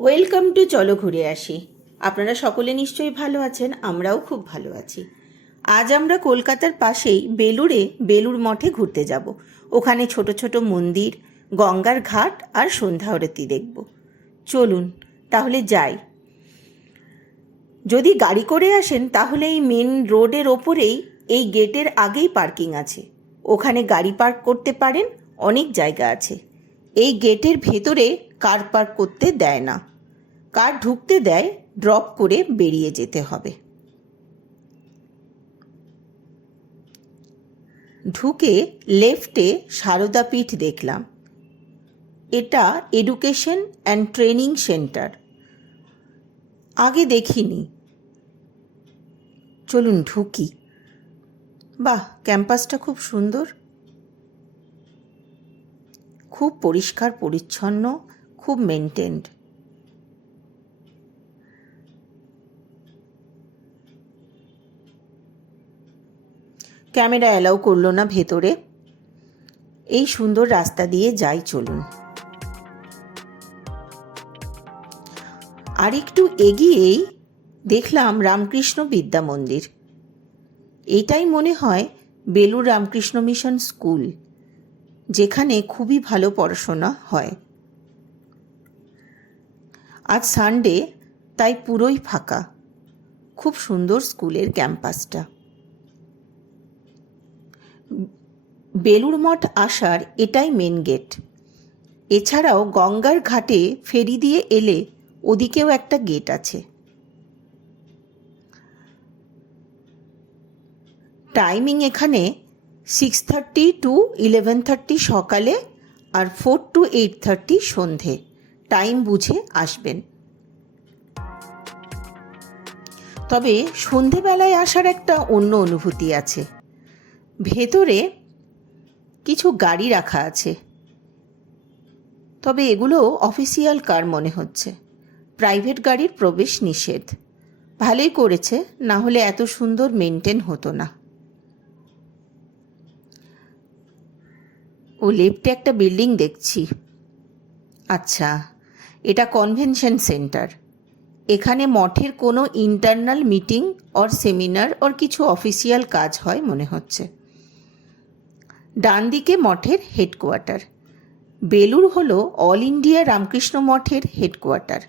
Welcome to চলো ঘুরে আসি। আপনারা সকলে নিশ্চয়ই ভালো আছেন, আমরাও খুব ভালো আছি। আজ আমরা কলকাতার পাশেই বেলুড় মঠে ঘুরতে যাব। ওখানে ছোট ছোট মন্দির, গঙ্গার ঘাট আর সন্ধ্যা আরতি দেখব। চলুন তাহলে যাই। যদি গাড়ি করে আসেন তাহলে এই মেন রোডের ওপরেই এই গেটের আগেই পার্কিং আছে, ওখানে গাড়ি পার্ক করতে পারেন। অনেক জায়গা আছে। এই গেটের ভেতরে কার পার্ক করতে দেয় না, কার ঢুকতে দেয় ড্রপ করে বেরিয়ে যেতে হবে। ঢুকে লেফটে সারদা পীঠ দেখলাম। এটা এডুকেশন অ্যান্ড ট্রেনিং সেন্টার, আগে দেখিনি। চলুন ঢুকি। বাহ, ক্যাম্পাসটা খুব সুন্দর, খুব পরিষ্কার পরিচ্ছন্ন, খুব মেনটেন্ড। ক্যামেরা অ্যালাউ করলো না ভেতরে। এই সুন্দর রাস্তা দিয়ে যাই, চলুন। আর একটু এগিয়েই দেখলাম রামকৃষ্ণ বিদ্যা মন্দির। এটাই মনে হয় বেলুড় রামকৃষ্ণ মিশন স্কুল, যেখানে খুবই ভালো পড়াশোনা হয়। আজ সানডে, তাই পুরোই ফাঁকা। খুব সুন্দর স্কুলের ক্যাম্পাসটা। বেলুড় মঠ আসার এটাই মেন গেট। এছাড়াও গঙ্গার ঘাটে ফেরি দিয়ে এলে ওদিকেও একটা গেট আছে। টাইমিং এখানে 6:30 to 11:30 সকালে আর 4 to 8:30 সন্ধে। টাইম বুঝে আসবেন। তবে সন্ধেবেলায় আসার একটা অন্য অনুভূতি আছে। ভেতরে কিছু গাড়ি রাখা আছে, তবে এগুলো অফিসিয়াল কার মনে হচ্ছে। প্রাইভেট গাড়ির প্রবেশ নিষেধ। ভালোই করেছে, না হলে এত সুন্দর মেনটেন হতো না। ও লেফটে একটা বিল্ডিং দেখছি। আচ্ছা, এটা কনভেনশন সেন্টার। এখানে মঠের কোনো internal meeting or seminar or কিছু অফিসিয়াল কাজ হয় মনে হচ্ছে। ডান দিকে মঠের হেডকোয়ার্টার। বেলুড় হলো অল ইন্ডিয়া রামকৃষ্ণ মঠের হেডকোয়ার্টার।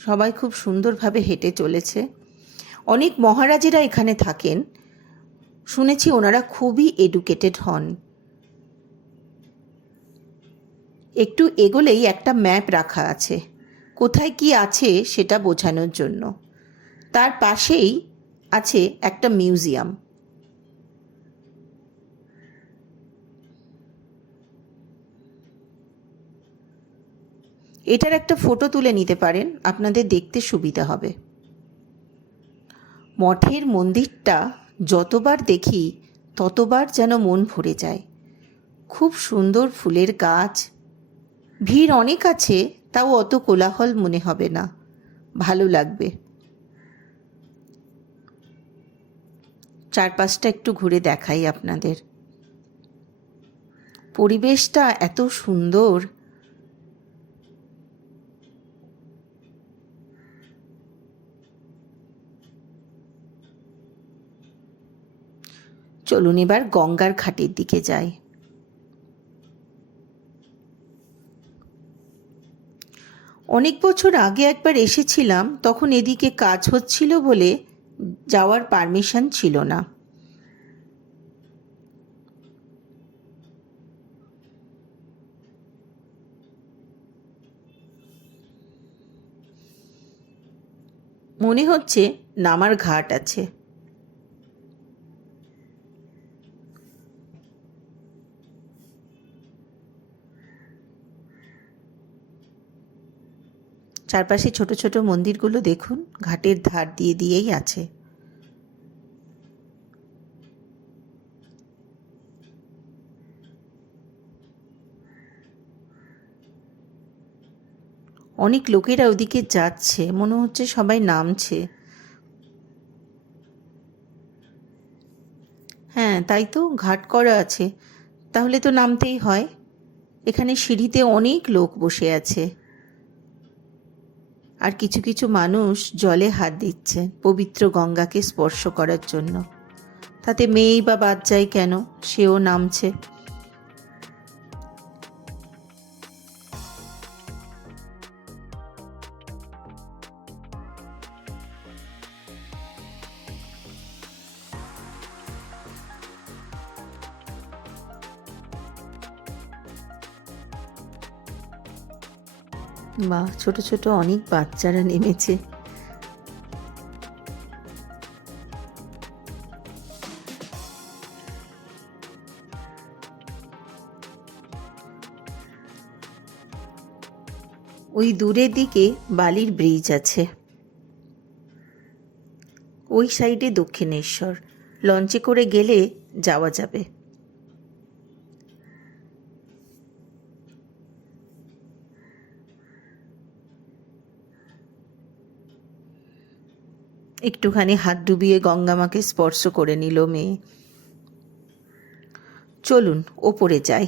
সবাই খুব সুন্দরভাবে হেঁটে চলেছে। অনেক মহারাজেরা এখানে থাকেন। শুনেছি ওনারা খুবই এডুকেটেড হন। একটু এগোলেই একটা ম্যাপ রাখা আছে, কোথায় কি আছে সেটা বোঝানোর জন্য। তার পাশেই আছে একটা মিউজিয়াম। এটার একটা ফটো তুলে নিতে পারেন, আপনাদের দেখতে সুবিধা হবে। মঠের মন্দিরটা যতবার দেখি ততবার যেন মন ভরে যায়। খুব সুন্দর ফুলের গাছ। ভিড় অনেক আছে, তাও অত কোলাহল মনে হবে না, ভালো লাগবে। চারপাশটা একটু ঘুরে দেখাই আপনাদের। পরিবেশটা এত সুন্দর। চলুন এবার গঙ্গার ঘাটের দিকে যাই। অনেক বছর আগে একবার এসেছিলাম, তখন এদিকে কাজ হচ্ছিল বলে যাওয়ার পারমিশন ছিল না। মনে হচ্ছে নামার ঘাট আছে। চারপাশে ছোট ছোট মন্দিরগুলো দেখুন, ঘাটের ধার দিয়ে দিয়েই আছে। অনেক লোকেরা ওদিকে যাচ্ছে, মনে হচ্ছে সবাই নামছে। হ্যাঁ, তাই তো, ঘাট করা আছে, তাহলে তো নামতেই হয়। এখানে সিঁড়িতে অনেক লোক বসে আছে, আর কিছু কিছু মানুষ জলে হাত দিচ্ছে পবিত্র গঙ্গাকে স্পর্শ করার জন্য। তাতে মেয়েই বা বাদ যায় কেন, সেও নামছে। বাহ, ছোট ছোট অনেক বাচ্চারা নেমেছে। ওই দূরের দিকে বালির ব্রিজ আছে, ওই সাইডে দক্ষিণেশ্বর। লঞ্চে করে গেলে যাওয়া যাবে। একটুখানি হাত ডুবিয়ে গঙ্গামাকে স্পর্শ করে নিল মেয়ে। চলুন ওপরে যাই,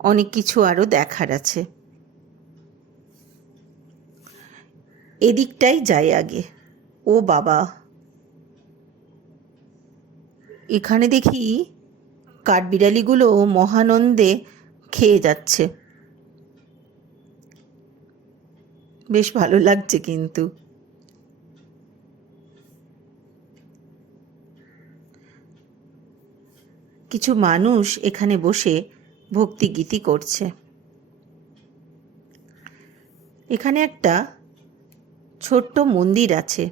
অনেক কিছু আরও দেখার আছে। এদিকটাই যাই আগে। ও বাবা, এখানে দেখি কাঠবিড়ালিগুলো মহানন্দে খেয়ে যাচ্ছে, বেশ ভালো লাগছে। কিন্তু কিছু মানুষ এখানে বসে ভক্তিগীতি করছে। এখানে একটা ছোট্ট মন্দির আছে।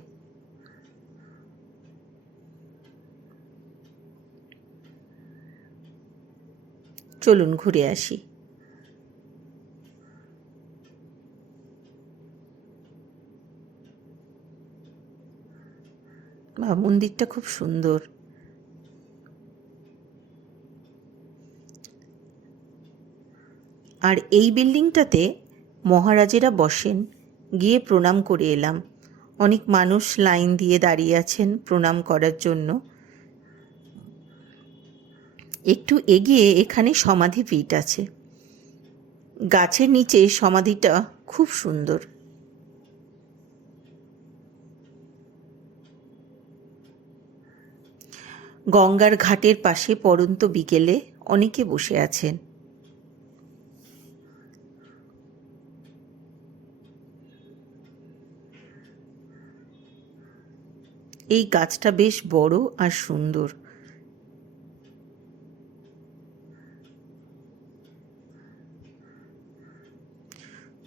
চলুন ঘুরে আসি। বা, মন্দিরটা খুব সুন্দর। আর এই বিল্ডিংটাতে মহারাজেরা বসেন। গিয়ে প্রণাম করে এলাম। অনেক মানুষ লাইন দিয়ে দাঁড়িয়ে আছেন প্রণাম করার জন্য। একটু এগিয়ে এখানে সমাধিপীঠ আছে। গাছের নিচে সমাধিটা খুব সুন্দর। গঙ্গার ঘাটের পাশে পড়ন্ত বিকেলে অনেকে বসে আছেন। এই গাছটা বেশ বড় আর সুন্দর।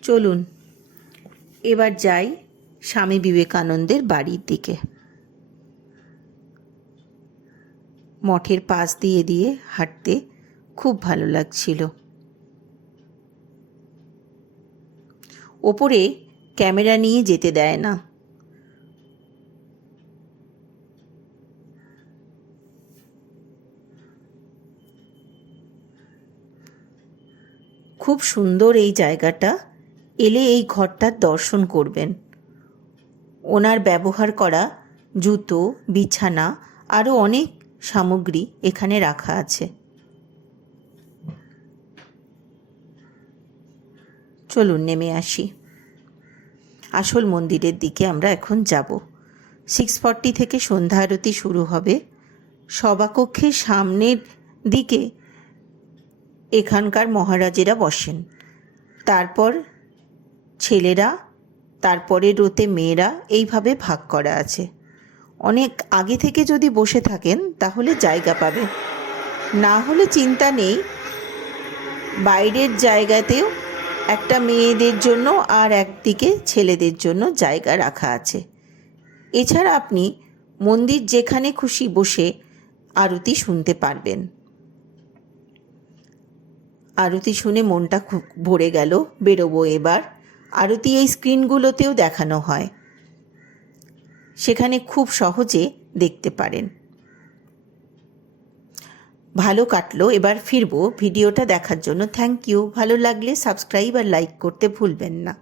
চলুন এবার যাই স্বামী বিবেকানন্দের বাড়ির দিকে। মঠের পাশ দিয়ে দিয়ে হাঁটতে খুব ভালো লাগছিল। ওপরে ক্যামেরা নিয়ে যেতে দেয় না। খুব সুন্দর এই জায়গাটা। এলে এই ঘরটার দর্শন করবেন। ওনার ব্যবহার করা জুতো, বিছানা, আরও অনেক সামগ্রী এখানে রাখা আছে। চলুন নেমে আসি। আসল মন্দিরের দিকে আমরা এখন যাব। 6:40 থেকে সন্ধ্যা আরতি শুরু হবে। সভাকক্ষের সামনের দিকে এখানকার মহারাজেরা বসেন। তারপর ছেলেরা, তারপরে রোতে মেয়েরা, এইভাবে ভাগ করা আছে। অনেক আগে থেকে যদি বসে থাকেন তাহলে জায়গা পাবে, না হলে চিন্তা নেই। বাইরের জায়গাতেও একটা মেয়েদের জন্য আর একদিকে ছেলেদের জন্য জায়গা রাখা আছে। এছাড়া আপনি মন্দির যেখানে খুশি বসে আরতি শুনতে পারবেন। আরতি শুনে মনটা খুব ভরে গেল। বেরোবো এবার। আরতি এই স্ক্রিনগুলোতেও দেখানো হয়, সেখানে খুব সহজে দেখতে পারেন। ভালো কাটলো, এবার ফিরবো। ভিডিওটা দেখার জন্য থ্যাংক ইউ। ভালো লাগলে সাবস্ক্রাইব আর লাইক করতে ভুলবেন না।